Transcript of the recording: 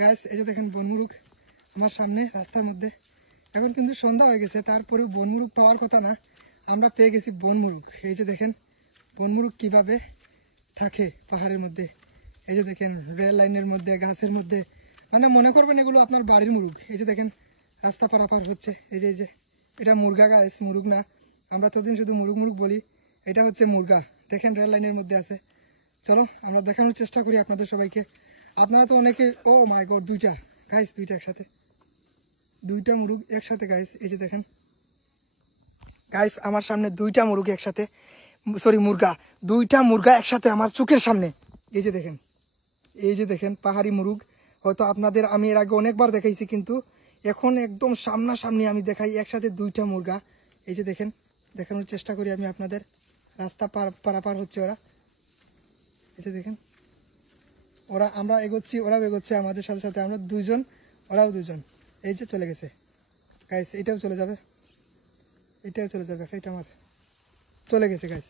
Guys এই যে দেখেন বনমুরগ আমার সামনে রাস্তার মধ্যে। এখন কিন্তু সন্ধ্যা হয়ে গেছে, তারপরেও বনমুরগ পাওয়ার কথা না, আমরা পেয়ে গেছি বনমুরগ। এই যে দেখেন বনমুরগ কিভাবে থাকে পাহাড়ের মধ্যে। এই যে দেখেন রেল লাইনের মধ্যে, গাছের মধ্যে, মানে মনে করবেন এগুলো আপনার বাড়ির মুরগ। এই যে দেখেন রাস্তা পারাপার হচ্ছে। এই যে এটা মুরগা গাইস, মুরগ না। আমরা ততদিন শুধু মুরগ মুরগ বলি, এটা হচ্ছে মুরগা। দেখেন রেল লাইনের মধ্যে আছে। চলো আমরা দেখানোর চেষ্টা করি আপনাদের সবাইকে। আপনারা তো অনেকে, ও মাই গড, দুইটা গাইস, দুইটা একসাথে, দুইটা মুরগ একসাথে গাইস। এই যে দেখেন গাইস আমার সামনে দুইটা মুরগ একসাথে, সরি মুরগা, দুইটা মুরগা একসাথে আমার চোখের সামনে। এই যে দেখেন পাহাড়ি মুরগ। হয়তো আপনাদের আমি এর আগে অনেকবার দেখাইছি, কিন্তু এখন একদম সামনাসামনি আমি দেখাই একসাথে দুইটা মুরগা। এই যে দেখেন, দেখানোর চেষ্টা করি আমি আপনাদের। রাস্তা পারাপার হচ্ছে ওরা। এই যে দেখেন আমরা এগোচ্ছি, ওরাও এগোচ্ছে আমাদের সাথে সাথে, আমরা দুইজন, ওরাও দুজন। এই যে চলে গেছে গাইস, এটাও চলে যাবে, এটা আমার চলে গেছে গাইস।